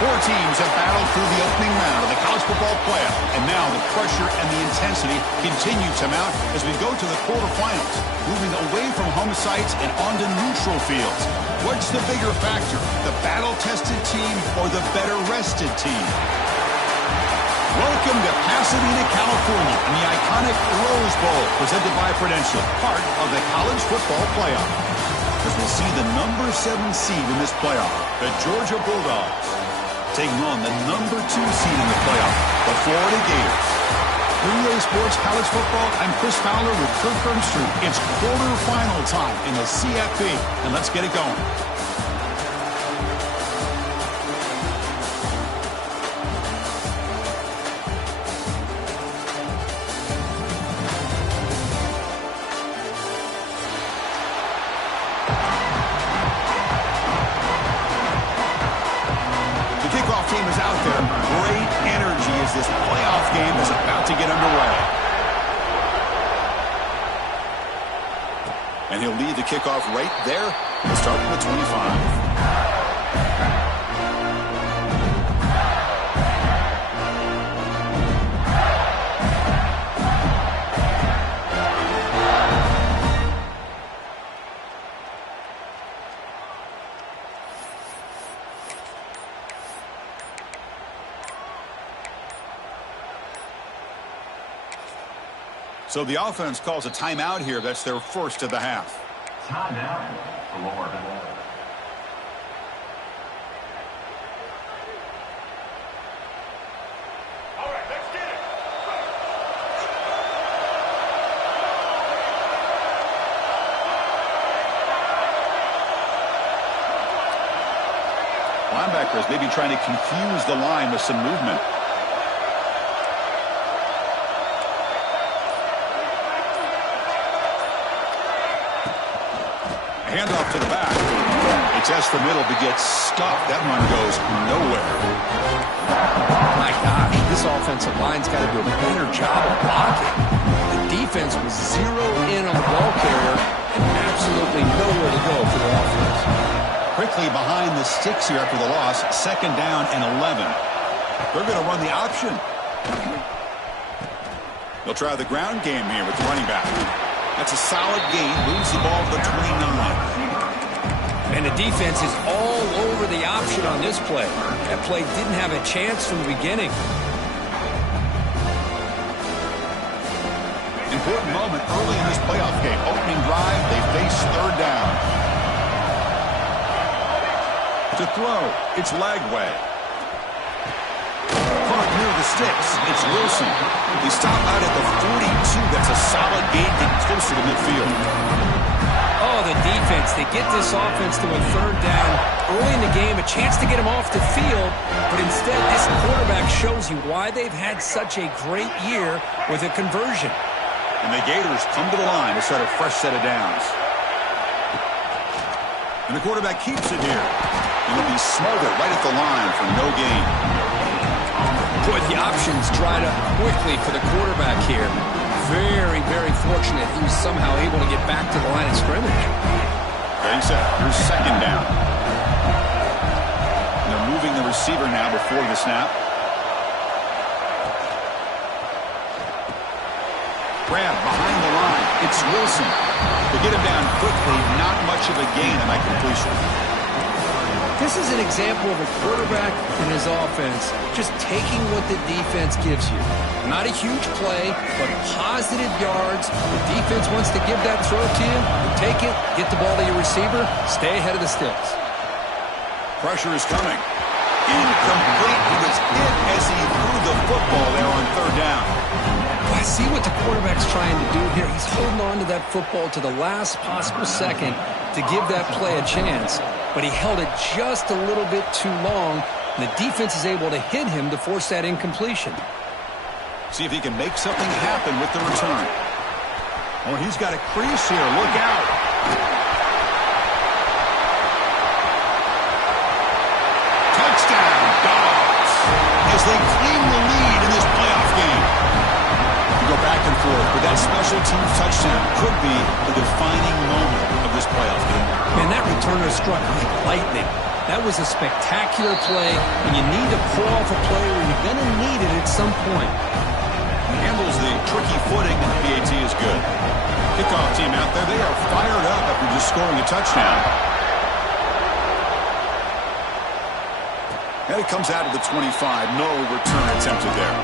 Four teams have battled through the opening round of the college football playoff, and now the pressure and the intensity continue to mount as we go to the quarterfinals, moving away from home sites and onto neutral fields. What's the bigger factor, the battle-tested team or the better-rested team? Welcome to Pasadena, California, in the iconic Rose Bowl, presented by Prudential, part of the college football playoff. As we see the number 7 seed in this playoff, the Georgia Bulldogs, taking on the number 2 seed in the playoff, the Florida Gators. For EA Sports College Football, I'm Chris Fowler with Kirk Bergstrom. It's quarterfinal time in the CFP, and let's get it going. Team is out there. Great energy as this playoff game is about to get underway. And he'll lead the kickoff right there. We'll start with 25. So the offense calls a timeout here. That's their first of the half. Timeout, Florida. All right, let's get it. Linebackers maybe trying to confuse the line with some movement. Handoff to the back. He tests the middle but gets stuffed. That one goes nowhere. My gosh, this offensive line's got to do a better job of blocking. The defense was zeroed in on the ball carrier and absolutely nowhere to go for the offense. Quickly behind the sticks here after the loss. 2nd down and 11. They're going to run the option. They'll try the ground game here with the running back. That's a solid gain. Moves the ball to the 29. And the defense is all over the option on this play. That play didn't have a chance from the beginning. Important moment early in this playoff game. Opening drive, they face 3rd down. To throw, it's Lagway. Near the sticks, it's Wilson. They stop out at the 42. That's a solid gain, getting closer to midfield. Oh, the defense. They get this offense to a 3rd down early in the game, a chance to get him off the field, but instead this quarterback shows you why they've had such a great year with a conversion. And the Gators come to the line to start a fresh set of downs. And the quarterback keeps it here. It'll be smothered right at the line for no gain. Boy, the options dried up quickly for the quarterback here. Very, very fortunate he was somehow able to get back to the line of scrimmage. Ready, set. Here's 2nd down. And they're moving the receiver now before the snap. Grab behind the line. It's Wilson. They get him down quickly. Not much of a gain on that completion. This is an example of a quarterback and his offense just taking what the defense gives you. Not a huge play, but positive yards. The defense wants to give that throw to you. You take it, get the ball to your receiver, stay ahead of the sticks. Pressure is coming. Incomplete. He was hit as he threw the football there on 3rd down. I see what the quarterback's trying to do here. He's holding on to that football to the last possible second to give that play a chance. But he held it just a little bit too long, and the defense is able to hit him to force that incompletion. See if he can make something happen with the return. Oh, he's got a crease here. Look out. Touchdown, Dogs, as they claim the lead in this playoff game. You go back and forth, but that special teams touchdown could be the defining moment of this playoff game. Man, that returner struck like lightning. That was a spectacular play, and you need to pull off a play where you're going to need it at some point. Handles the tricky footing, and the PAT is good. Kickoff team out there, they are fired up after just scoring a touchdown. And it comes out of the 25. No return attempted there.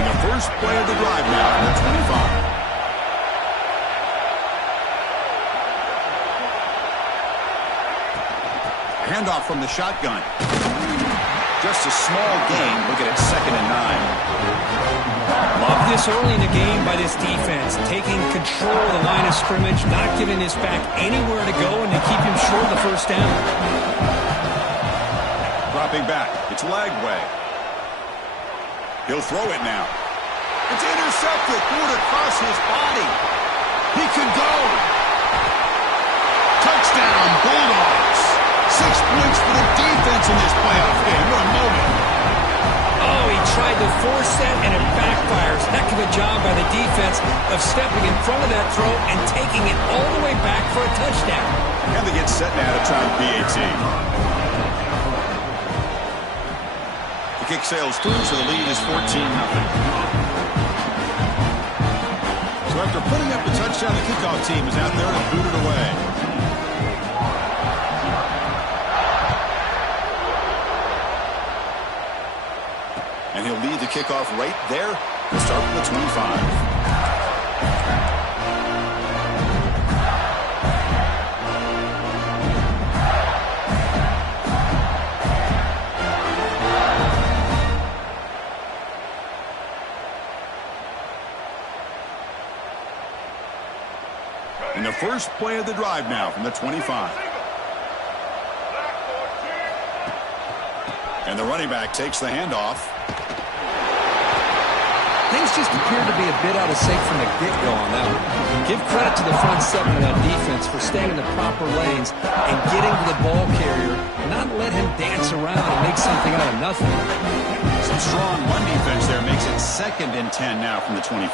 And the first play of the drive now on the 25. Handoff from the shotgun. Just a small gain. Look at it, 2nd and 9. Love this early in the game by this defense, taking control of the line of scrimmage, not giving his back anywhere to go, and to keep him short of the first down. Dropping back. It's Lagway. He'll throw it now. It's intercepted. Threw it across his body. He could go. Touchdown, Bulldogs. 6 points for the defense in this playoff game. What a moment. Oh, he tried to force that, and it backfires. Heck of a job by the defense of stepping in front of that throw and taking it all the way back for a touchdown. And they get set now to try PAT. The kick sails through, so the lead is 14-0. So after putting up the touchdown, the kickoff team is out there to boot it away. And he'll lead the kickoff right there to start from the 25. And the first play of the drive now from the 25. And the running back takes the handoff. Things just appeared to be a bit out of sync from the get-go on that one. Give credit to the front seven of that defense for staying in the proper lanes and getting to the ball carrier, not let him dance around and make something out of nothing. Some strong run defense there makes it 2nd and 10 now from the 25.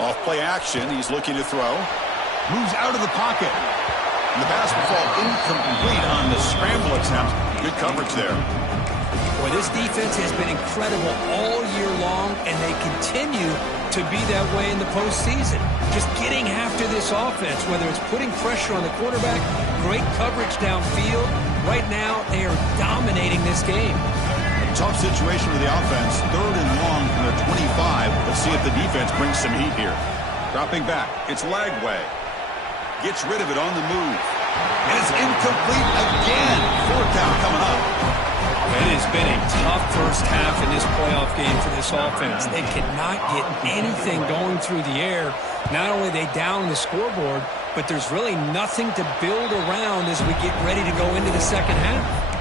Off play action, he's looking to throw. Moves out of the pocket. And the pass will fall incomplete on the scramble attempt. Good coverage there. Boy, this defense has been incredible all year long, and they continue to be that way in the postseason. Just getting after this offense, whether it's putting pressure on the quarterback, great coverage downfield. Right now, they are dominating this game. Tough situation for the offense. 3rd and long from their 25. Let's see if the defense brings some heat here. Dropping back. It's Lagway. Gets rid of it on the move. And it's incomplete again. 4th down coming up. It has been a tough first half in this playoff game for this offense. They cannot get anything going through the air. Not only are they down the scoreboard, but there's really nothing to build around as we get ready to go into the second half.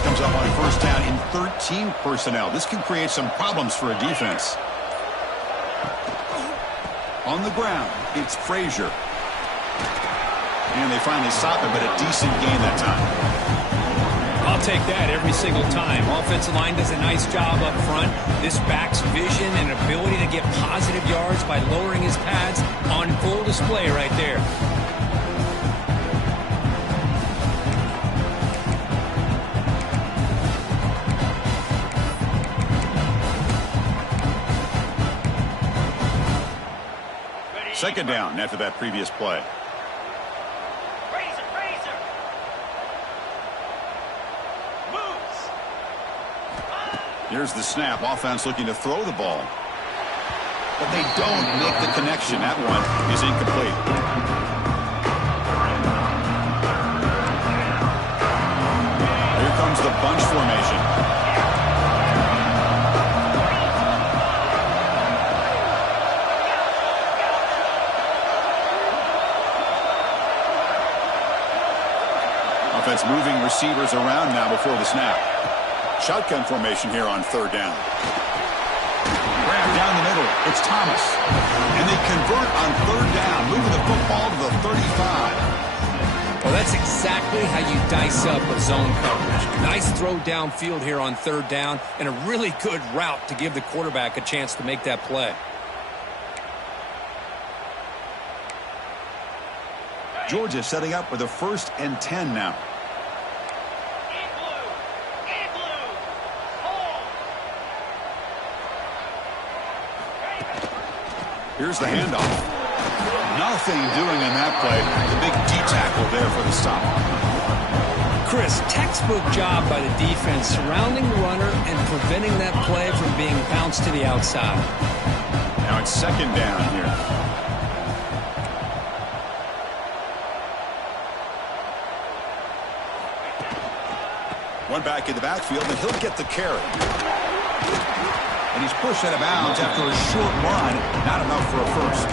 Comes up on 1st down in 13 personnel. This can create some problems for a defense. On the ground, it's Frazier. And they finally stop it, but a decent gain that time. I'll take that every single time. Offensive line does a nice job up front. This back's vision and ability to get positive yards by lowering his pads on full display right there. Second down after that previous play. Frazier. Moves. Here's the snap. Offense looking to throw the ball. But they don't make the connection. That one is incomplete. Here comes the bunch formation. Offense moving receivers around now before the snap. Shotgun formation here on third down. Grab down the middle. It's Thomas. And they convert on third down, moving the football to the 35. Well, that's exactly how you dice up a zone coverage. Nice throw downfield here on third down, and a really good route to give the quarterback a chance to make that play. Georgia setting up with a 1st and 10 now. Here's the handoff. Nothing doing in that play. The big D-tackle there for the stop. Chris, textbook job by the defense surrounding the runner and preventing that play from being bounced to the outside. Now it's 2nd down here. One back in the backfield, and he'll get the carry. And he's pushed out of bounds after a short run. Not enough for a first.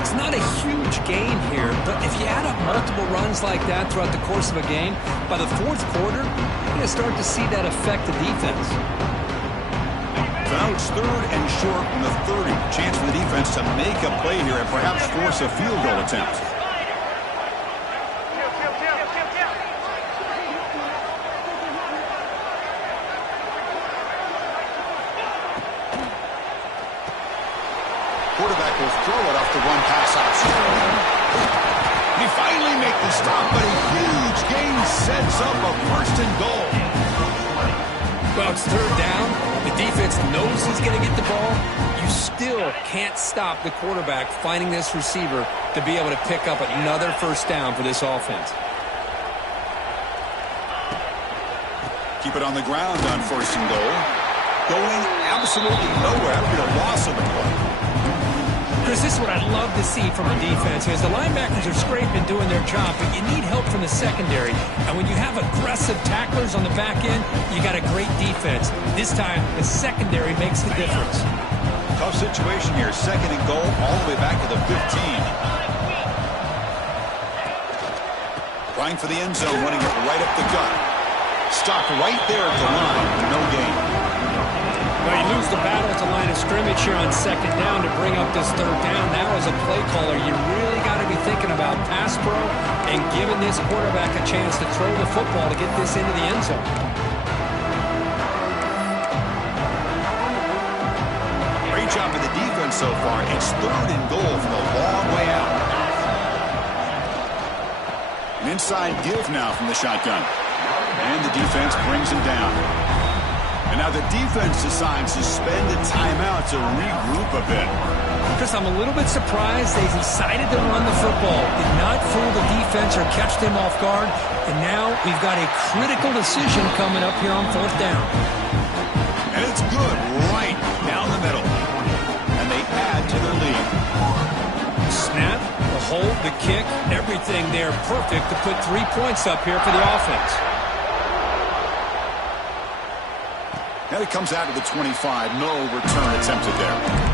It's not a huge gain here, but if you add up multiple runs like that throughout the course of a game, by the 4th quarter, you're going to start to see that affect the defense. So now it's 3rd and short from the 30. Chance for the defense to make a play here and perhaps force a field goal attempt. Quarterback will throw it off the run pass option. He finally makes the stop, but a huge gain sets up a 1st and goal. Well, it's 3rd down. The defense knows he's going to get the ball. You still can't stop the quarterback finding this receiver to be able to pick up another 1st down for this offense. Keep it on the ground on 1st and goal. Going absolutely nowhere after a loss of the play. Chris, this is what I'd love to see from a defense is the linebackers are scraping doing their job, but you need help from the secondary. And when you have aggressive tacklers on the back end, you got a great defense. This time, the secondary makes the difference. Tough situation here. 2nd and goal all the way back to the 15. Trying for the end zone, running it right up the gut. Stopped right there at the line. No gain. Well, you lose the battle at the line of scrimmage here on 2nd down to bring up this 3rd down. Now, as a play caller, you really got to be thinking about pass pro and giving this quarterback a chance to throw the football to get this into the end zone. Great job of the defense so far. It's 3rd and goal from a long way out. An inside give now from the shotgun. And the defense brings him down. And now the defense decides to spend a timeout to regroup a bit. Chris, I'm a little bit surprised they decided to run the football. Did not fool the defense or catch them off guard. And now we've got a critical decision coming up here on 4th down. And it's good right down the middle. And they add to their lead. Snap, the hold, the kick, everything there perfect to put 3 points up here for the offense. And it comes out to the 25. No return attempted there.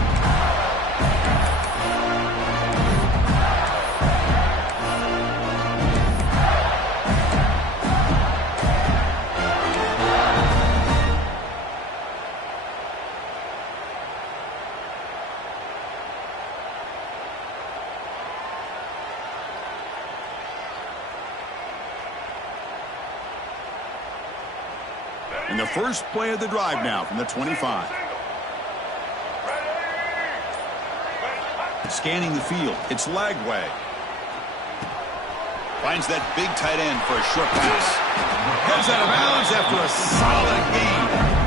And the first play of the drive now from the 25. Scanning the field. It's Lagway. Finds that big tight end for a short pass. Heads out of bounds after a solid gain.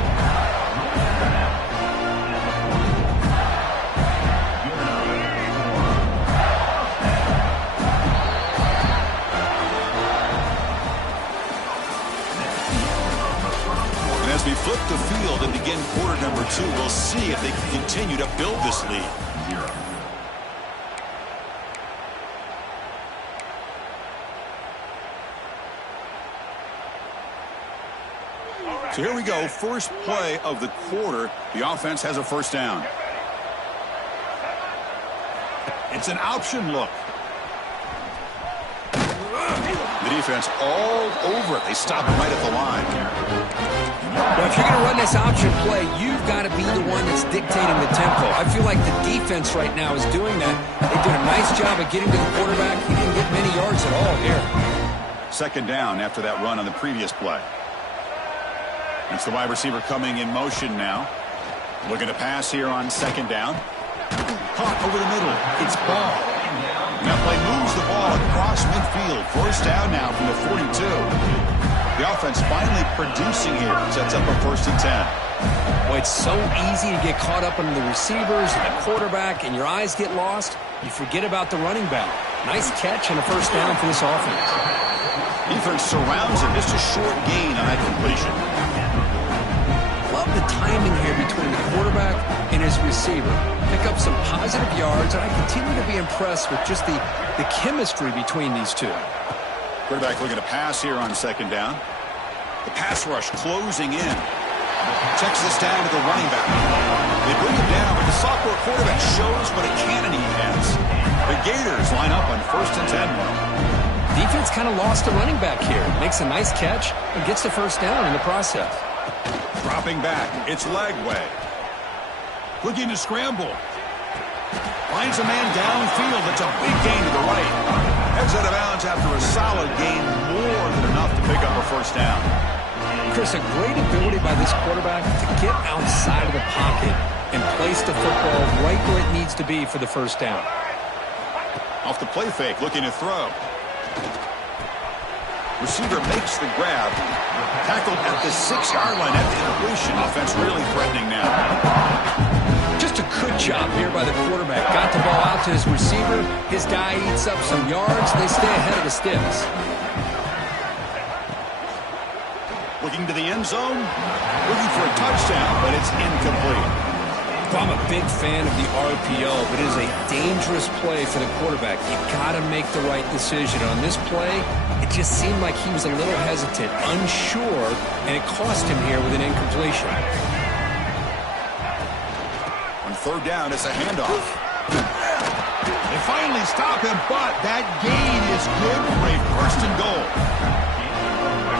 As we flip the field and begin quarter number 2, we'll see if they can continue to build this lead. So here we go, first play of the quarter. The offense has a first down. It's an option look. The defense all over it. They stop him right at the line. Well, if you're going to run this option play, you've got to be the one that's dictating the tempo. I feel like the defense right now is doing that. They did a nice job of getting to the quarterback. He didn't get many yards at all here. Second down after that run on the previous play. It's the wide receiver coming in motion now. Looking to pass here on second down. Caught over the middle. It's Ball. And that play moves the ball across midfield. First down now from the 42. The offense finally producing here. Sets up a 1st and 10. Well, it's so easy to get caught up on the receivers and the quarterback, and your eyes get lost. You forget about the running back. Nice catch and a 1st down for this offense. Defense surrounds him. Just a short gain on that completion. Love the timing here between the quarterback and his receiver. Pick up some positive yards, and I continue to be impressed with just the chemistry between these two. Quarterback looking to pass here on second down. The pass rush closing in. Checks this down to the running back. They bring him down, but the sophomore quarterback shows what a cannon he has. The Gators line up on 1st and 10. Defense kind of lost the running back here. Makes a nice catch and gets the 1st down in the process. Dropping back. It's Lagway. Looking to scramble. Finds a man downfield. It's a big gain to the right. Heads out of bounds after a solid gain, more than enough to pick up a 1st down. Chris, a great ability by this quarterback to get outside of the pocket and place the football right where it needs to be for the 1st down. Off the play fake, looking to throw. Receiver makes the grab. Tackled at the 6-yard line at the completion. Offense really threatening now. Just a good job here by the quarterback. Got the ball out to his receiver. His guy eats up some yards. They stay ahead of the sticks. Looking to the end zone. Looking for a touchdown, but it's incomplete. I'm a big fan of the RPO, but it is a dangerous play for the quarterback. You got to make the right decision. On this play, it just seemed like he was a little hesitant, unsure, and it cost him here with an incompletion. On 3rd down, it's a handoff. They finally stop him, but that gain is good for a 1st and goal.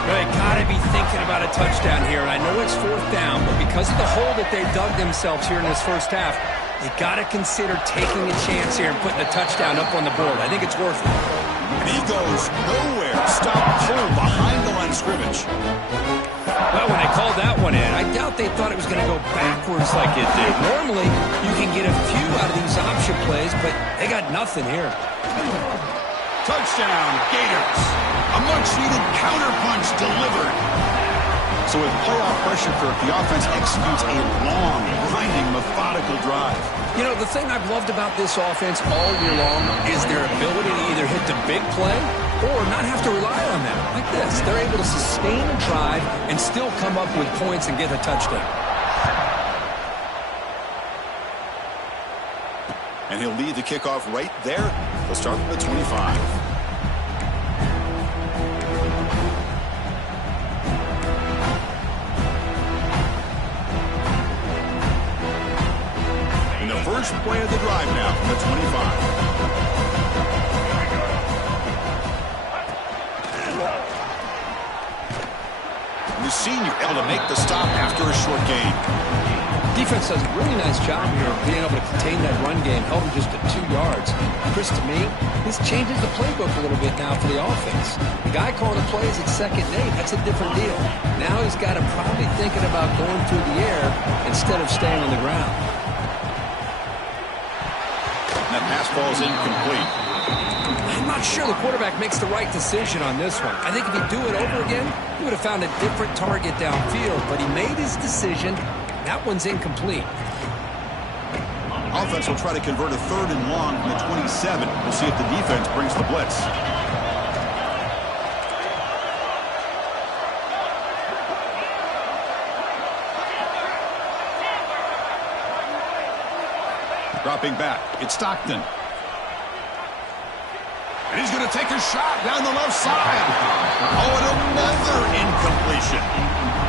They got to be thinking about a touchdown here, and I know it's 4th down, but because of the hole that they've dug themselves here in this 1st half, you got to consider taking a chance here and putting a touchdown up on the board. I think it's worth it. And he goes nowhere. Stop pull behind the line of scrimmage. Well, when they called that one in, I doubt they thought it was going to go backwards like it did. Normally, you can get a few out of these option plays, but they got nothing here. Touchdown, Gators. A much-needed counterpunch delivered. So with playoff pressure for it, the offense executes a long, grinding, methodical drive. You know, the thing I've loved about this offense all year long is their ability to either hit the big play or not have to rely on that. Like this, they're able to sustain a drive and still come up with points and get a touchdown. And he'll lead the kickoff right there. They'll start from the 25. First play of the drive now from the 25. The senior able to make the stop after a short gain. Defense does a really nice job here of being able to contain that run game, held him just at 2 yards. Chris, to me, this changes the playbook a little bit now for the offense. The guy calling the plays at 2nd and 8, that's a different deal. Now he's got him probably thinking about going through the air instead of staying on the ground. That pass ball is incomplete. I'm not sure the quarterback makes the right decision on this one. I think if he'd do it over again, he would have found a different target downfield, but he made his decision. That one's incomplete. Offense will try to convert a 3rd and long from the 27. We'll see if the defense brings the blitz. Dropping back, it's Stockton. And he's going to take a shot down the left side. Oh, and another incompletion.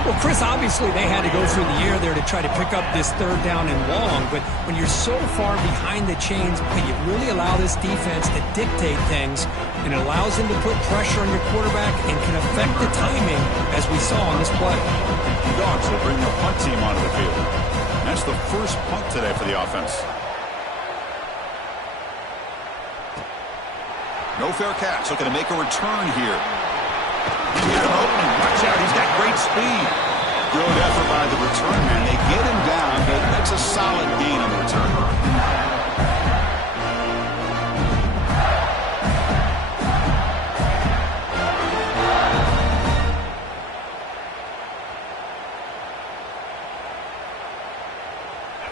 Well, Chris, obviously they had to go through the air there to try to pick up this third down and long, but when you're so far behind the chains, you really allow this defense to dictate things, and it allows them to put pressure on your quarterback and can affect the timing, as we saw on this play. The Dogs will bring their punt team onto the field. That's the first punt today for the offense. No fair catch, looking to make a return here. He's got an opening. Watch out, he's got great speed. Good effort by the return man. They get him down, but that's a solid gain on the return.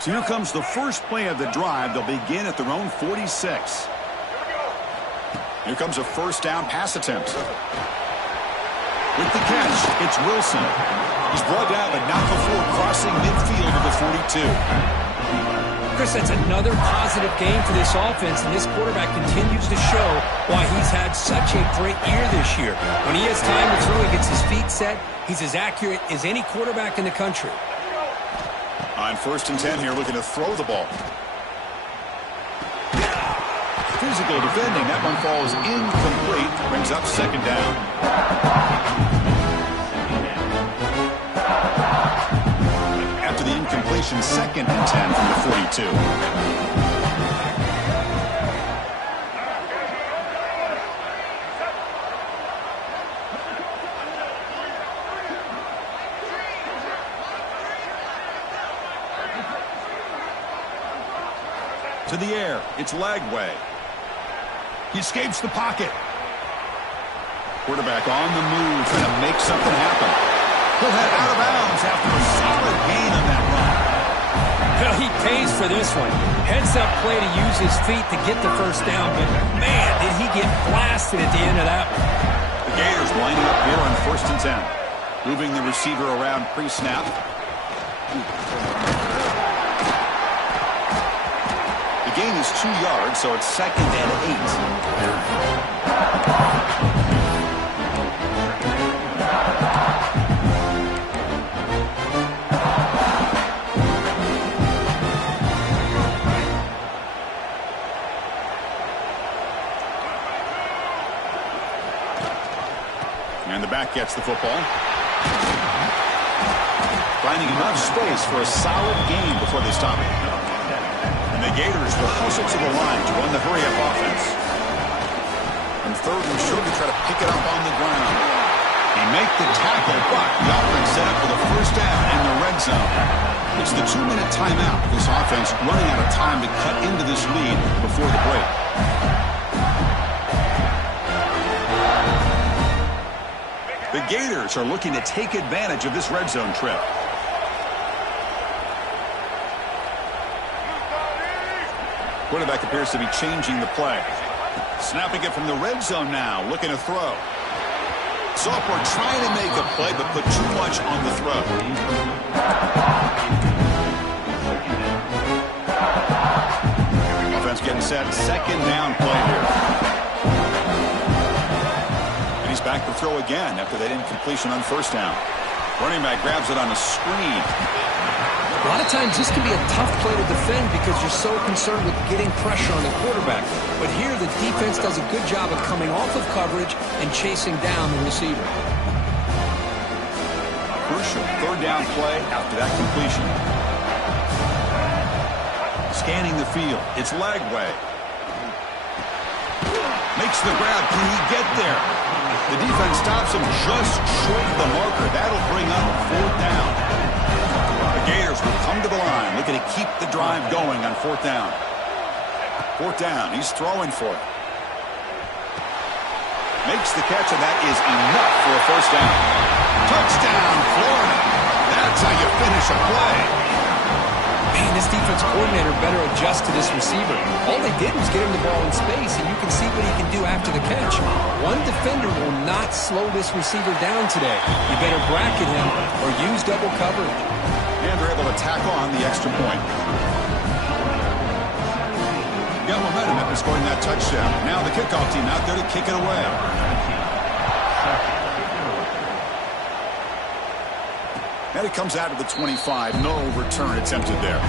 So here comes the first play of the drive. They'll begin at their own 46. Here comes a first down pass attempt. With the catch, it's Wilson. He's brought down, but not before crossing midfield of the 42. Chris, that's another positive game for this offense, and this quarterback continues to show why he's had such a great year this year. When he has time to throw, he gets his feet set. He's as accurate as any quarterback in the country. On 1st and 10 here, looking to throw the ball. Physical defending. That one falls incomplete. Brings up 2nd down. After the incompletion, 2nd and 10 from the 42. To the air. It's Lagway. He escapes the pocket. Quarterback on the move, trying to make something happen. He'll head out of bounds after a solid gain on that run. Well, he pays for this one. Heads-up play to use his feet to get the first down, but man, did he get blasted at the end of that one. The Gators lining up here on 1st and 10. Moving the receiver around pre-snap. The gain is 2 yards, so it's 2nd and 8. And the back gets the football. Finding enough space for a solid gain before they stop it. And the Gators will hustle to the line to run the hurry-up offense. And 3rd and short to try to pick it up on the ground. He make the tackle, but the offense set up for the first down in the red zone. It's the 2-minute timeout. This offense running out of time to cut into this lead before the break. The Gators are looking to take advantage of this red zone trip. Quarterback appears to be changing the play. Snapping it from the red zone now, looking to throw. Sophomore trying to make a play, but put too much on the throw. Offense getting set. 2nd down play here. Back to throw again after that incompletion on 1st down. Running back grabs it on a screen. A lot of times this can be a tough play to defend because you're so concerned with getting pressure on the quarterback. But here the defense does a good job of coming off of coverage and chasing down the receiver. Crucial 3rd down play after that completion. Scanning the field. It's Lagway. Makes the grab. Can he get there? The defense stops him just short of the marker. That'll bring up 4th down. The Gators will come to the line, looking to keep the drive going on 4th down. 4th down. He's throwing for it. Makes the catch, and that is enough for a first down. Touchdown, Florida. That's how you finish a play. Man, this defense coordinator better adjust to this receiver. All they did was get him the ball in space, and you can see what he can do after the catch. One defender will not slow this receiver down today. You better bracket him or use double coverage. And they're able to tack on the extra point. Got momentum after scoring that touchdown. Now the kickoff team out there to kick it away. And it comes out of the 25. No return attempted there.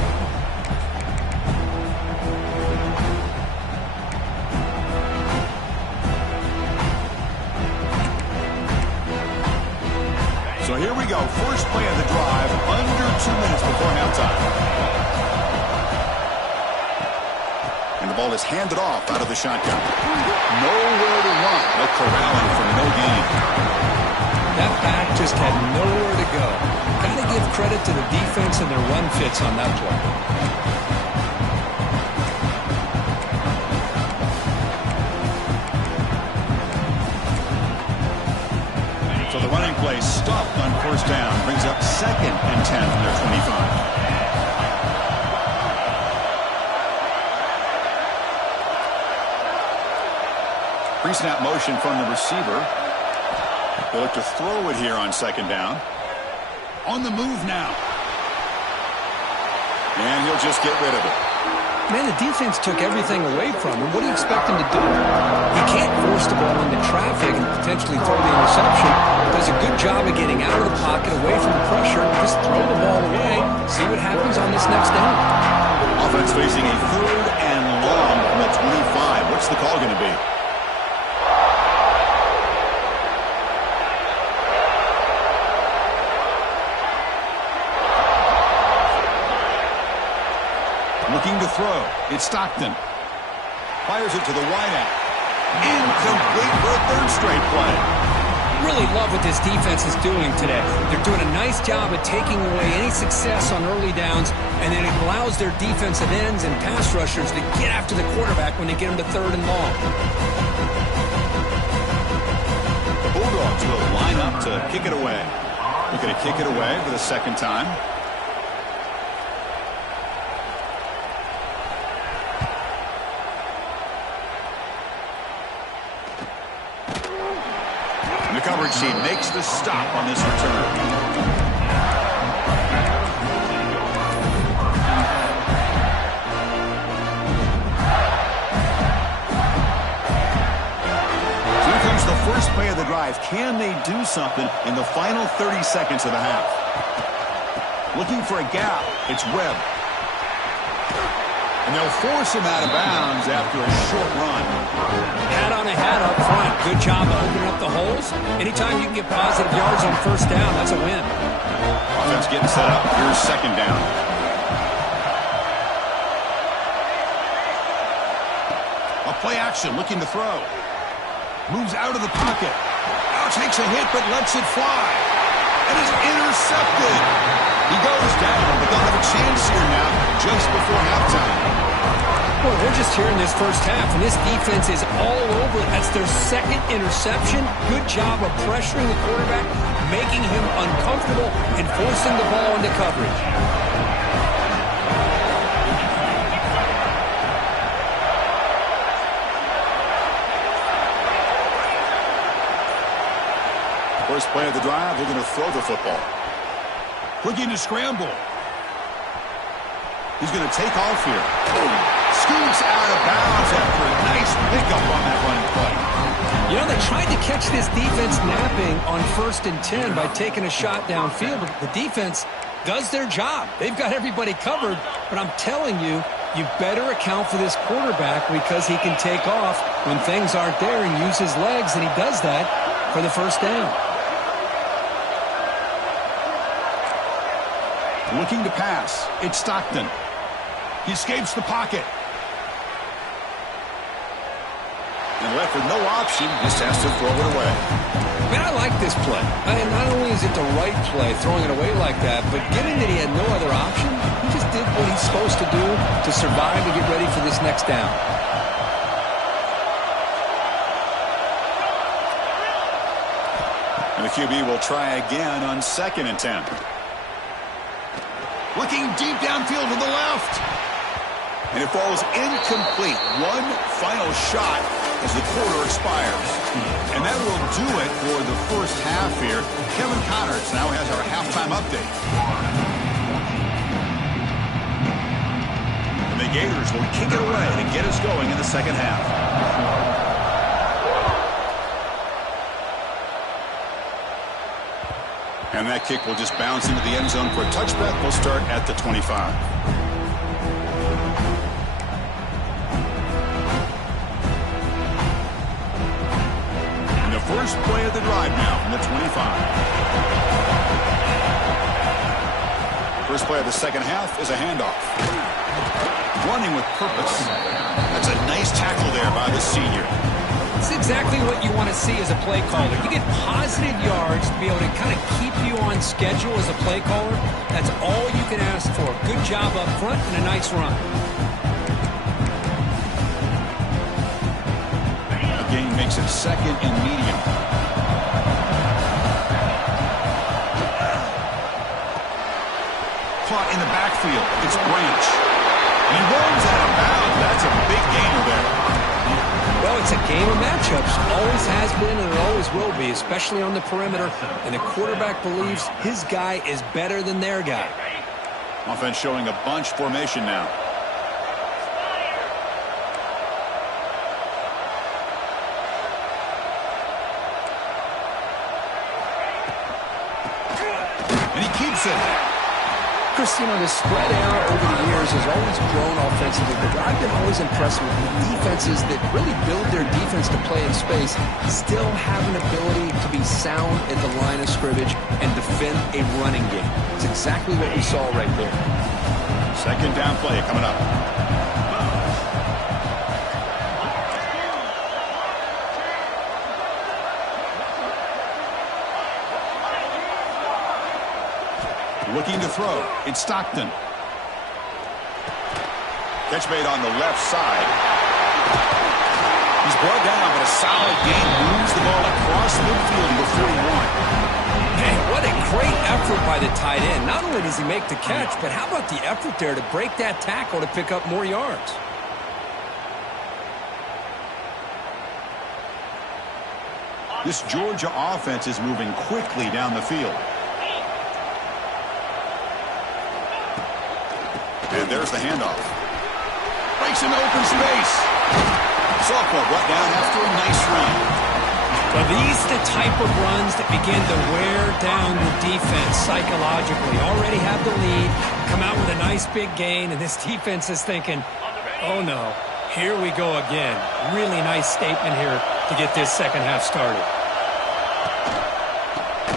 So here we go. First play of the drive, under 2 minutes before halftime. And the ball is handed off out of the shotgun. Nowhere to run. No corralling for no gain. That back just had nowhere to go. Got to give credit to the defense and their run fits on that play. So the running play stopped on first down. Brings up 2nd and 10 from their 25. Pre-snap motion from the receiver. They look to throw it here on 2nd down. On the move now. And he'll just get rid of it. Man, the defense took everything away from him. What do you expect him to do? He can't force the ball into traffic and potentially throw the interception. Does a good job of getting out of the pocket, away from the pressure. Just throw the ball away. See what happens on this next down. Offense facing a 3rd and long from the 25. What's the call going to be? Looking to throw. It's Stockton. Fires it to the wideout. Incomplete for a 3rd straight play. Really love what this defense is doing today. They're doing a nice job of taking away any success on early downs, and then it allows their defensive ends and pass rushers to get after the quarterback when they get him to 3rd and long. The Bulldogs will line up to kick it away. Looking to kick it away for the 2nd time. Coverage team makes the stop on this return. Here comes the first play of the drive. Can they do something in the final 30 seconds of the half? Looking for a gap. It's Webb. And they'll force him out of bounds after a short run. Hat on a hat up front. Good job of opening up the holes. Anytime you can get positive yards on first down, that's a win. Offense getting set up. Here's 2nd down. A play action, looking to throw. Moves out of the pocket. Now takes a hit, but lets it fly. And is intercepted. He goes down, but they'll have a chance here now just before halftime. Well, we're just here in this first half, and this defense is all over. That's their 2nd interception. Good job of pressuring the quarterback, making him uncomfortable, and forcing the ball into coverage. First play of the drive, they're going to throw the football. Looking to scramble. He's going to take off here. Scoots out of bounds after a nice pickup on that running play. You know, they tried to catch this defense napping on 1st and 10 by taking a shot downfield, but the defense does their job. They've got everybody covered, but I'm telling you, you better account for this quarterback because he can take off when things aren't there and use his legs, and he does that for the first down. Looking to pass. It's Stockton. He escapes the pocket. And left with no option, just has to throw it away. Man, I like this play. And not only is it the right play, throwing it away like that, but given that he had no other option, he just did what he's supposed to do to survive and get ready for this next down. And the QB will try again on 2nd and 10. Looking deep downfield to the left. And it falls incomplete. One final shot as the quarter expires. And that will do it for the first half here. Kevin Connors now has our halftime update. And the Gators will kick it away to get us going in the 2nd half. And that kick will just bounce into the end zone for a touchback. We'll start at the 25. And the first play of the drive now from the 25. First play of the second half is a handoff. Running with purpose. That's a nice tackle there by the senior. It's exactly what you want to see as a play caller. You get positive yards to be able to kind of keep you on schedule as a play caller. That's all you can ask for. Good job up front and a nice run. The gain makes it second and medium. Caught in the backfield. It's Branch. He rolls out of bounds. That's a big gainer there. Well, it's a game of matchups. Always has been and it always will be, especially on the perimeter. And the quarterback believes his guy is better than their guy. Offense showing a bunch formation now. And he keeps it. Chris, you know, the spread era over the years has always grown offensively, but I've been always impressed with defenses that really build their defense to play in space, still have an ability to be sound at the line of scrimmage and defend a running game. It's exactly what we saw right there. Second down play coming up. Looking to throw. It's Stockton. Catch made on the left side. He's brought down, but a solid gain moves the ball across midfield to 41. Man, what a great effort by the tight end. Not only does he make the catch, but how about the effort there to break that tackle to pick up more yards? This Georgia offense is moving quickly down the field. And there's the handoff. Breaks into open space. Sophomore brought down after a nice run. Well, these are the type of runs that begin to wear down the defense psychologically. Already have the lead, come out with a nice big gain, and this defense is thinking, oh no, here we go again. Really nice statement here to get this second half started.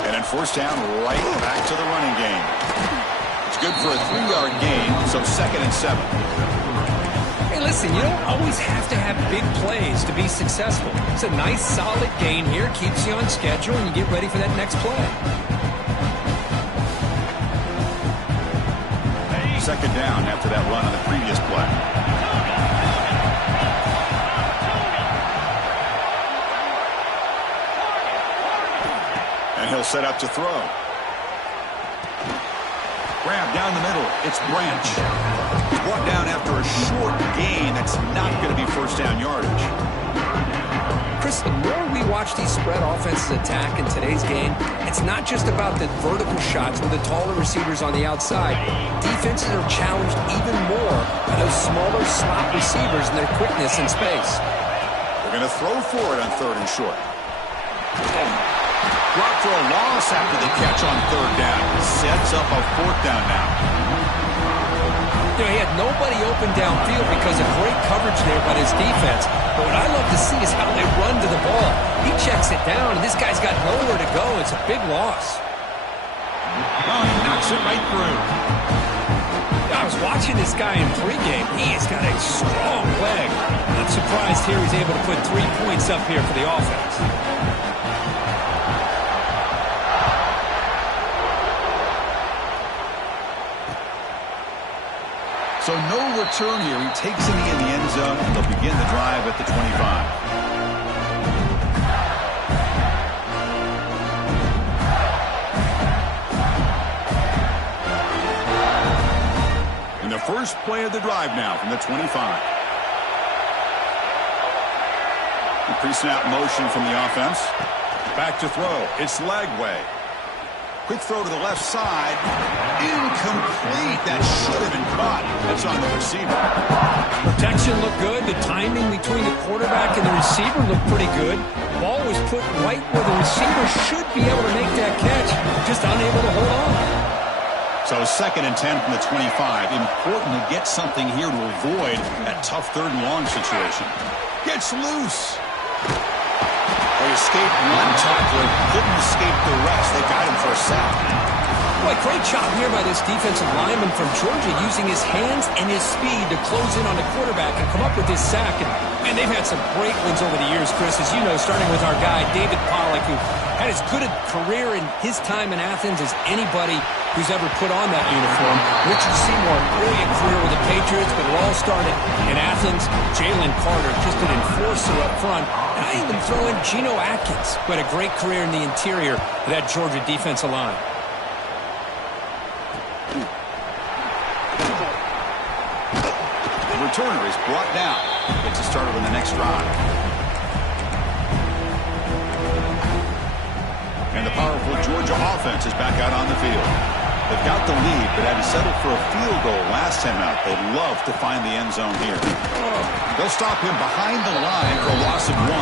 And in first down, right back to the running game. Good for a 3-yard gain, so 2nd and 7. Hey, listen, you don't always have to have big plays to be successful. It's a nice, solid gain here, keeps you on schedule, and you get ready for that next play. Second down after that run on the previous play. And he'll set up to throw. Grab down the middle. It's Branch. He's brought down after a short gain that's not going to be first down yardage. Chris, the more we watch these spread offenses attack in today's game, it's not just about the vertical shots with the taller receivers on the outside. Defenses are challenged even more by those smaller slot receivers and their quickness in space. They're going to throw for it on 3rd and short. Blocked for a loss after the catch on 3rd down. Sets up a 4th down now. You know, he had nobody open downfield because of great coverage there by his defense. But what I love to see is how they run to the ball. He checks it down, and this guy's got nowhere to go. It's a big loss. Oh, he knocks it right through. I was watching this guy in pregame. He has got a strong leg. I'm surprised here he's able to put 3 points up here for the offense. So no return here. He takes it in the end zone, and they'll begin the drive at the 25. And the first play of the drive now from the 25. The pre-snap motion from the offense. Back to throw. It's Lagway. Quick throw to the left side. Incomplete. That should have been caught. That's on the receiver. Protection looked good. The timing between the quarterback and the receiver looked pretty good. Ball was put right where the receiver should be able to make that catch. just unable to hold on. So 2nd and 10 from the 25. Important to get something here to avoid that tough 3rd and long situation. Gets loose. They escaped one tackler, couldn't escape the rest. They got him for a sack. Boy, great job here by this defensive lineman from Georgia using his hands and his speed to close in on the quarterback and come up with this sack. And they've had some great ones over the years, Chris, as you know, starting with our guy, David Pollack, who had as good a career in his time in Athens as anybody who's ever put on that uniform. Richard Seymour, brilliant career with the Patriots, but it all started in Athens. Jalen Carter, just an enforcer up front. And I even throw in Geno Atkins, who had a great career in the interior of that Georgia defensive line. The returner is brought down. Gets us started on the next drive. And the powerful Georgia offense is back out on the field. They've got the lead, but had to settle for a field goal last time out. They'd love to find the end zone here. They'll stop him behind the line for a loss of 1.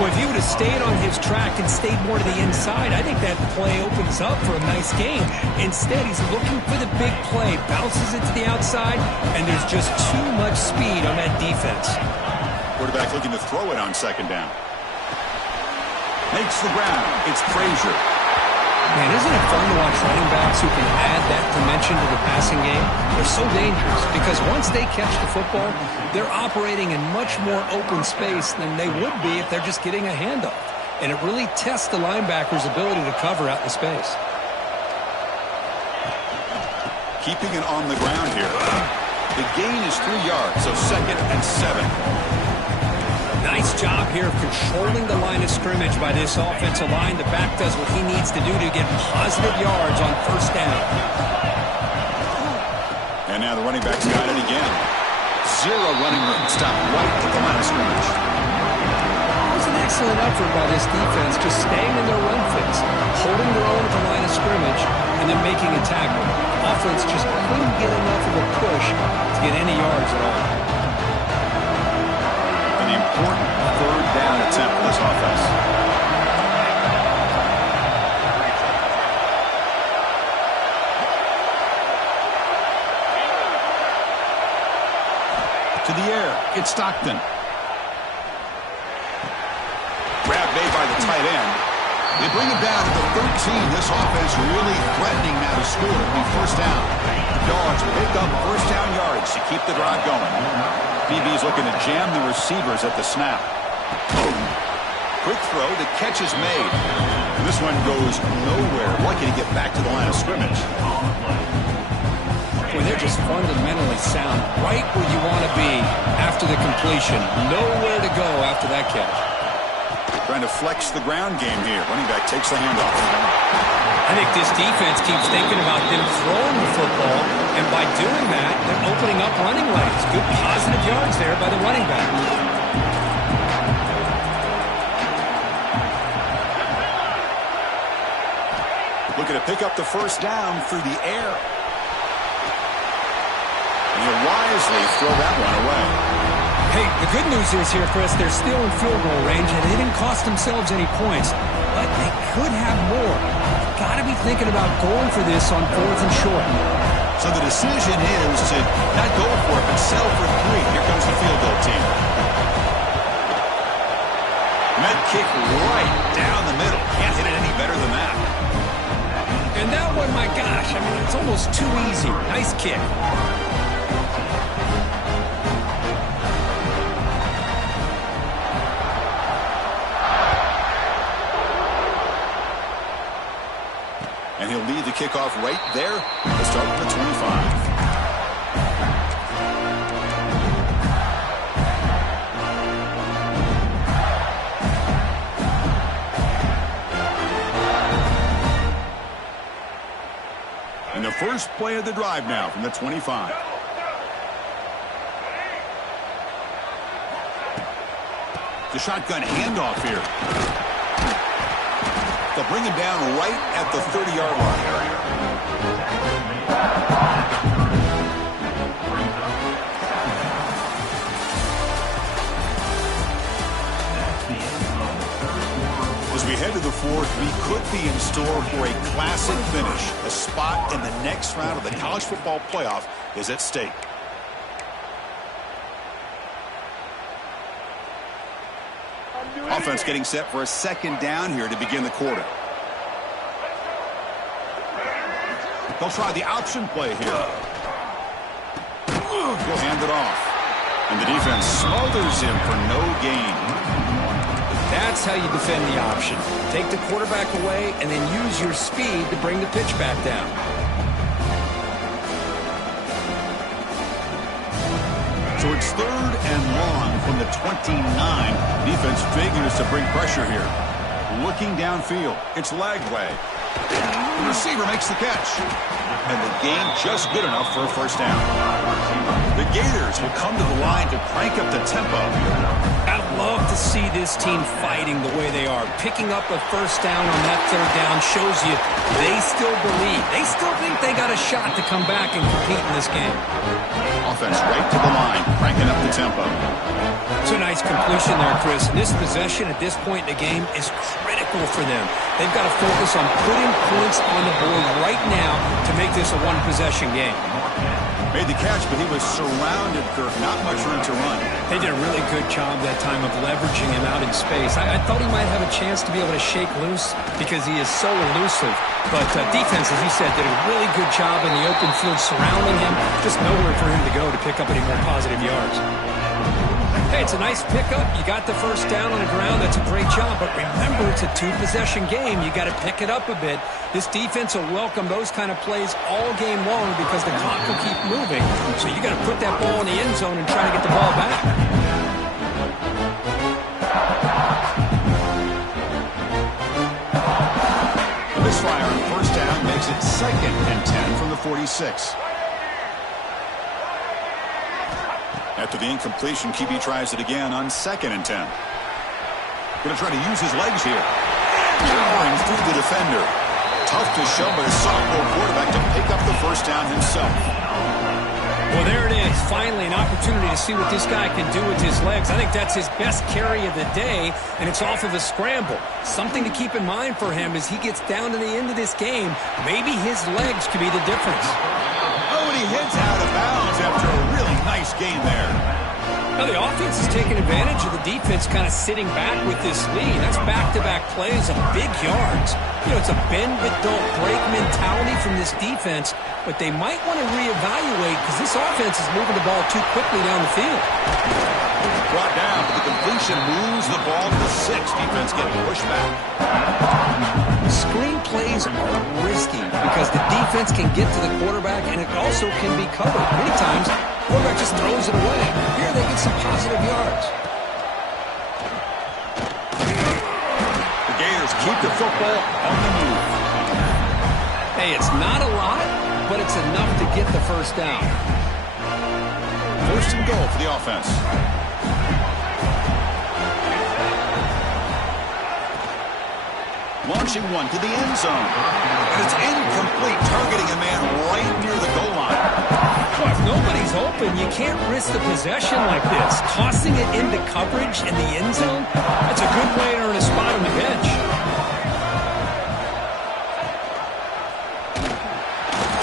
Well, if he would have stayed on his track and stayed more to the inside, I think that play opens up for a nice game. Instead, he's looking for the big play, bounces it to the outside, and there's just too much speed on that defense. Quarterback looking to throw it on 2nd down. Makes the ground. It's Frazier. Man, isn't it fun to watch running backs who can add that dimension to the passing game? They're so dangerous because once they catch the football, they're operating in much more open space than they would be if they're just getting a handoff. And it really tests the linebacker's ability to cover out in space. Keeping it on the ground here. The gain is 3 yards, so 2nd and 7. Nice job here of controlling the line of scrimmage by this offensive line. The back does what he needs to do to get positive yards on 1st down. And now the running back's got it again. 0 running room. Stopped right at the line of scrimmage. It was an excellent effort by this defense, just staying in their run fits, holding their own at the line of scrimmage, and then making a tackle. Offense just couldn't get enough of a push to get any yards at all. Important 3rd down attempt for this offense. To the air, it's Stockton. Grab made by the tight end. They bring him down to the 13. This offense really threatening now to score. It'll be 1st down. Dogs pick up 1st down yards to keep the drive going. BB's looking to jam the receivers at the snap. Quick throw, the catch is made. And this one goes nowhere. Lucky to get back to the line of scrimmage. Boy, they're just fundamentally sound. Right where you want to be after the completion. Nowhere to go after that catch. Trying to flex the ground game here. Running back takes the handoff. I think this defense keeps thinking about them throwing the football, and by doing that, they're opening up running lanes. Good positive yards there by the running back. Looking to pick up the 1st down through the air. And he'll wisely throw that one away. Hey, the good news is here, Chris, they're still in field goal range, and they didn't cost themselves any points, but they could have more. Got to be thinking about going for this on 4th and short. So the decision is to not go for it, but settle for 3. Here comes the field goal team. And that kick right down the middle. Can't hit it any better than that. And that one, my gosh, I mean, it's almost too easy. Nice kick. And he'll lead the kickoff right there. We'll start with the 25. And the first play of the drive now from the 25. The shotgun handoff here. They'll bring him down right at the 30-yard line. As we we head to the fourth, we could be in store for a classic finish. A spot in the next round of the college football playoff is at stake. Offense getting set for a second down here to begin the quarter. They'll try the option play here. He'll hand it off. And the defense smothers him for no gain. That's how you defend the option. Take the quarterback away and then use your speed to bring the pitch back down. So it's 3rd and long from the 29. Defense figures to bring pressure here. Looking downfield. It's Lagway. The receiver makes the catch. And the gain just good enough for a first down. The Gators will come to the line to crank up the tempo. I love to see this team fighting the way they are. Picking up a first down on that 3rd down shows you they still believe. They still think they got a shot to come back and compete in this game. Offense right to the line, cranking up the tempo. It's a nice completion there, Chris. This possession at this point in the game is critical for them. They've got to focus on putting points on the board right now to make this a one-possession game. Made the catch, but he was surrounded, Kirk. Not much room to run. They did a really good job that time of leveraging him out in space. I thought he might have a chance to be able to shake loose because he is so elusive. But defense, as you said, did a really good job in the open field surrounding him. Just nowhere for him to go to pick up any more positive yards. Hey, it's a nice pickup. You got the first down on the ground. That's a great job. But remember, it's a two-possession game. You got to pick it up a bit. This defense will welcome those kind of plays all game long because the clock will keep moving. So you got to put that ball in the end zone and try to get the ball back. The misfire on first down makes it 2nd and 10 from the 46. After the incompletion, QB tries it again on 2nd and 10. Going to try to use his legs here. Powering through the defender. Tough to show by the sophomore quarterback to pick up the first down himself. Well, there it is. Finally, an opportunity to see what this guy can do with his legs. I think that's his best carry of the day, and it's off of a scramble. Something to keep in mind for him as he gets down to the end of this game. Maybe his legs could be the difference. Oh, and he heads out of bounds after a really nice game there. Now, the offense is taking advantage of the defense kind of sitting back with this lead. That's back-to-back plays of big yards. You know, it's a bend-but-don't-break mentality from this defense, but they might want to reevaluate because this offense is moving the ball too quickly down the field. Brought down, but the completion moves the ball to the 6. Defense getting pushed back. Screen plays are risky because the defense can get to the quarterback and it also can be covered. Many times, the quarterback just throws it away. Here they get some positive yards. The Gators keep the football on the move. Hey, it's not a lot, but it's enough to get the first down. 1st and goal for the offense. Launching one to the end zone. And it's incomplete, targeting a man right near the goal line. Well, if nobody's open, you can't risk the possession like this. Tossing it into coverage in the end zone, that's a good way to earn a spot on the bench.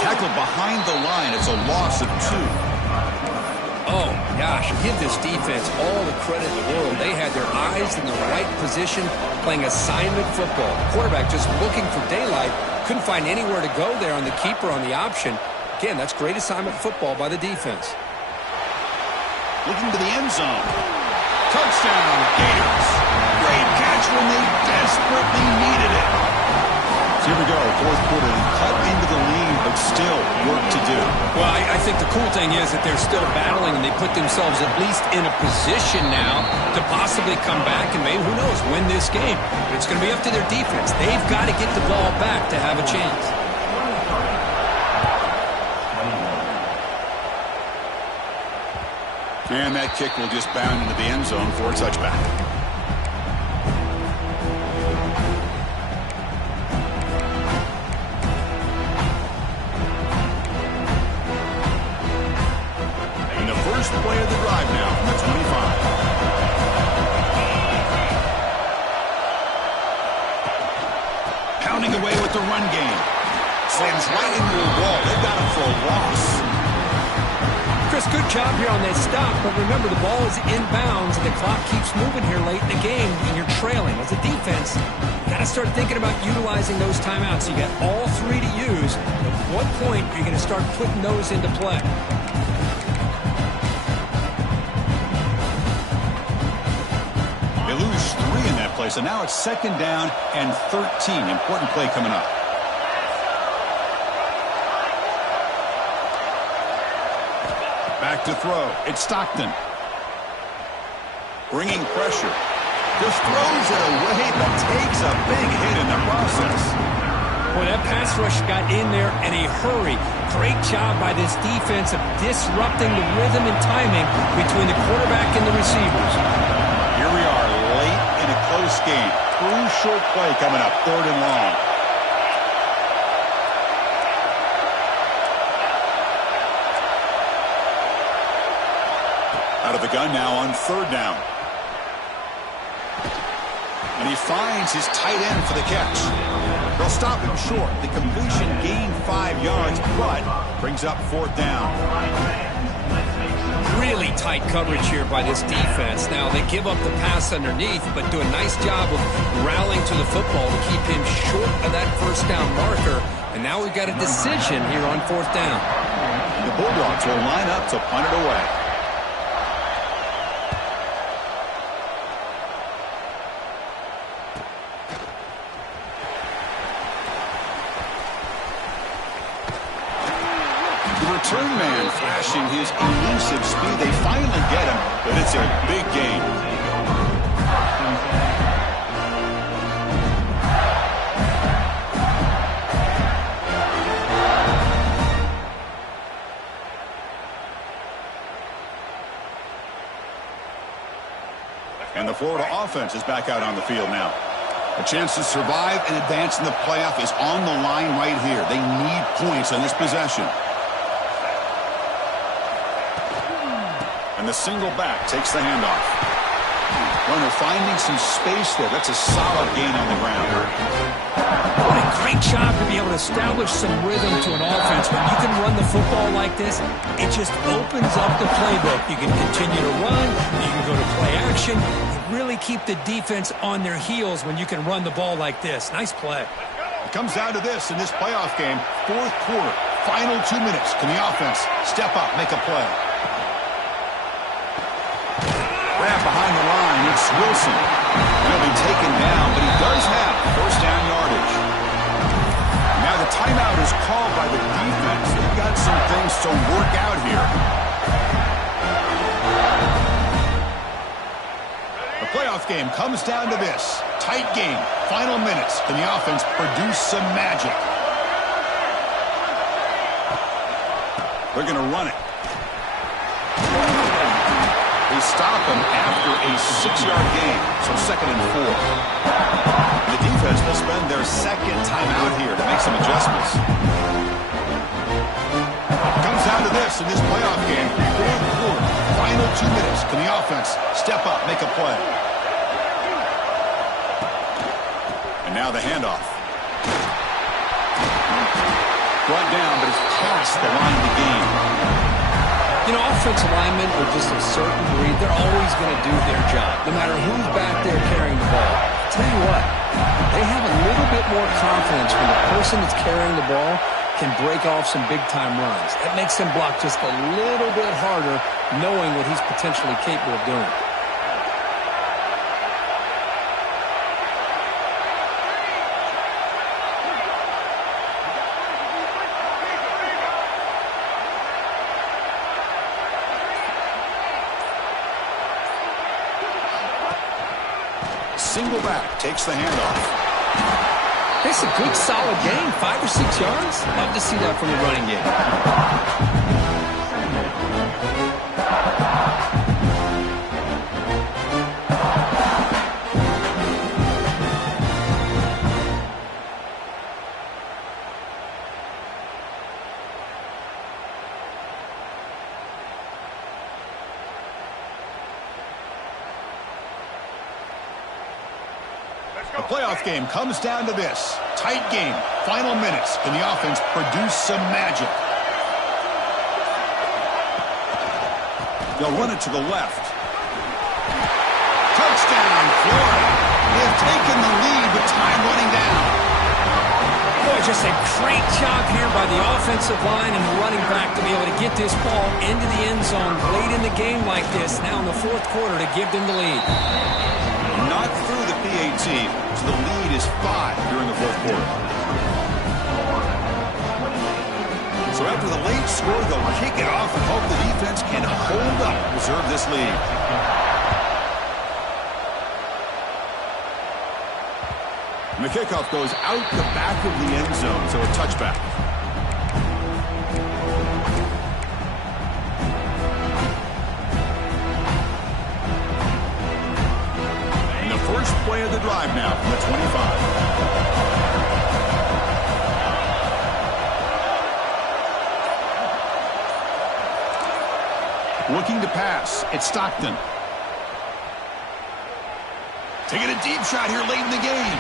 Tackled behind the line. It's a loss of 2. Oh, gosh, give this defense all the credit in the world. They had their eyes in the right position, playing assignment football. The quarterback just looking for daylight. Couldn't find anywhere to go there on the keeper on the option. Again, that's great assignment football by the defense. Looking to the end zone. Touchdown, Gators. Great catch when they desperately needed it. So here we go, 4th quarter. They cut into the lead, but still work to do. Well, I think the cool thing is that they're still battling, and they put themselves at least in a position now to possibly come back and maybe, who knows, win this game. But it's going to be up to their defense. They've got to get the ball back to have a chance. And that kick will just bound into the end zone for a touchback. First play of the drive now from the 25. slams right into the wall. They've got him for a loss. Chris, good job here on that stop, but remember the ball is inbounds and the clock keeps moving here late in the game and you're trailing. As a defense, you got to start thinking about utilizing those timeouts. You got all three to use. At what point are you going to start putting those into play? They lose 3 in that play, so now it's 2nd down and 13. Important play coming up. Back to throw. It's Stockton. Bringing pressure. Just throws it away, but takes a big hit in the process. Boy, that pass rush got in there in a hurry. Great job by this defense of disrupting the rhythm and timing between the quarterback and the receivers. Here we are late in a close game. Crucial play coming up, 3rd and long. Out of the gun now on 3rd down. And he finds his tight end for the catch. They'll stop him short. The completion gained 5 yards, but brings up 4th down. Really tight coverage here by this defense. Now, they give up the pass underneath, but do a nice job of rallying to the football to keep him short of that 1st down marker. And now we've got a decision here on 4th down. The Bulldogs will line up to punt it away. Return man flashing his elusive speed. They finally get him, but it's a big game. And the Florida offense is back out on the field now. A chance to survive and advance in the playoff is on the line right here. They need points on this possession. And the single back takes the handoff. Runner finding some space there. That's a solid gain on the ground. What a great job to be able to establish some rhythm to an offense. When you can run the football like this, it just opens up the playbook. You can continue to run. You can go to play action. You really keep the defense on their heels when you can run the ball like this. Nice play. It comes down to this in this playoff game. 4th quarter. Final 2 minutes. Can the offense step up, make a play? Wrap behind the line, it's Wilson. He'll be taken down, but he does have 1st down yardage. Now the timeout is called by the defense. They've got some things to work out here. The playoff game comes down to this. Tight game, final minutes. Can the offense produce some magic? They're going to run it. They stop him after a 6-yard gain, so 2nd and 4. The defense will spend their 2nd timeout here to make some adjustments. Comes down to this in this playoff game. 4th quarter, final 2 minutes. Can the offense step up, make a play? And now the handoff. Brought down, but it's past the line of the game. You know, offensive linemen are just a certain breed. They're always going to do their job, no matter who's back there carrying the ball. I'll tell you what, they have a little bit more confidence when the person that's carrying the ball can break off some big-time runs. That makes them block just a little bit harder, knowing what he's potentially capable of doing. Single back takes the handoff. It's a good, solid game, 5 or 6 yards. Love to see that from the running game. The playoff game comes down to this. Tight game. Final minutes. Can the offense produce some magic? They'll run it to the left. Touchdown, Florida. They have taken the lead with time running down. Boy, just a great job here by the offensive line and the running back to be able to get this ball into the end zone late in the game like this, now in the fourth quarter, to give them the lead. Not through the PAT, so the lead is 5 during the fourth quarter. So after the late score, they'll kick it off and hope the defense can hold up, preserve this lead. And the kickoff goes out the back of the end zone, so a touchback. And the first play of the drive now from the 25. Looking to pass. It's Stockton. Taking a deep shot here late in the game.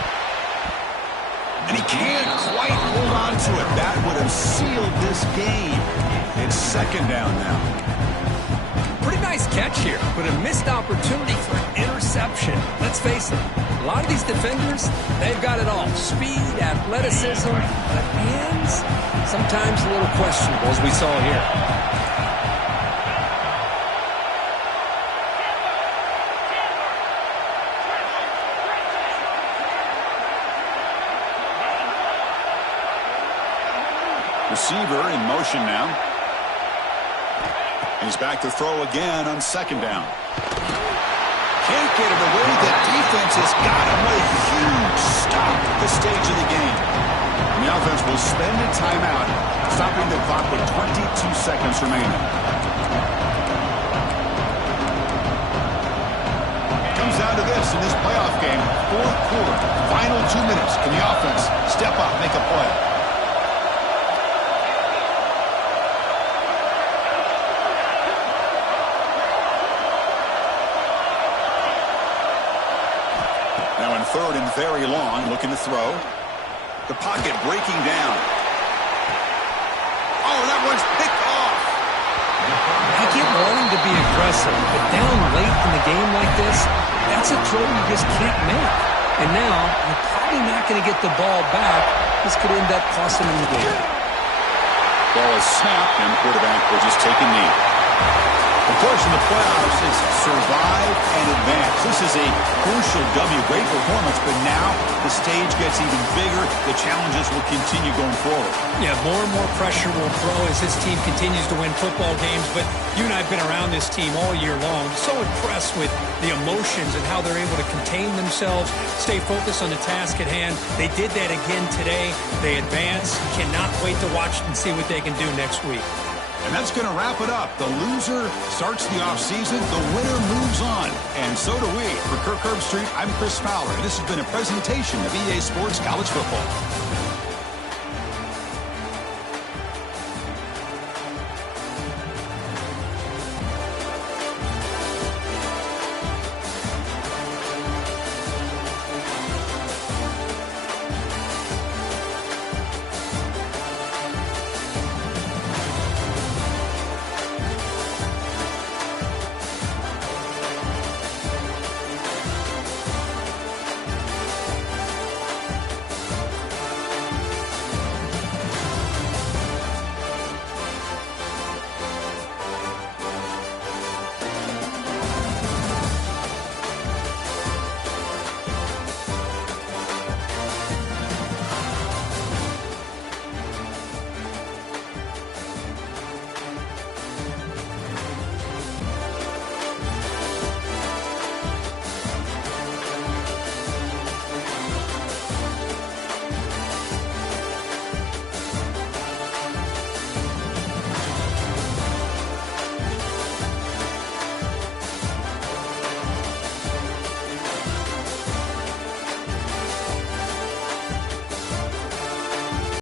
And he can't quite hold on to it. That would have sealed this game. It's second down now. Pretty nice catch here, but a missed opportunity for an interception. Let's face it, a lot of these defenders, they've got it all. Speed, athleticism, but hands, sometimes a little questionable, as we saw here. Receiver in motion now. He's back to throw again on second down. Can't get it away. The defense has got him. What a huge stop at this stage of the game. And the offense will spend a timeout, stopping the clock with 22 seconds remaining. Comes down to this in this playoff game. Fourth quarter, final 2 minutes. Can the offense step up, make a play? Now in third and very long, looking to throw. The pocket breaking down. Oh, that one's picked off. I get wanting to be aggressive, but down late in the game like this, that's a throw you just can't make. And now, you're probably not going to get the ball back. This could end up costing him the game. Ball is snapped, and the quarterback will just take a knee. Of course, in the playoffs, it's survive and advance. This is a crucial W. Great performance, but now the stage gets even bigger. The challenges will continue going forward. Yeah, more and more pressure will grow as this team continues to win football games. But you and I have been around this team all year long. So impressed with the emotions and how they're able to contain themselves, stay focused on the task at hand. They did that again today. They advance. Cannot wait to watch and see what they can do next week. And that's going to wrap it up. The loser starts the offseason. The winner moves on. And so do we. For Kirk Herbstreit, I'm Chris Fowler. This has been a presentation of EA Sports College Football.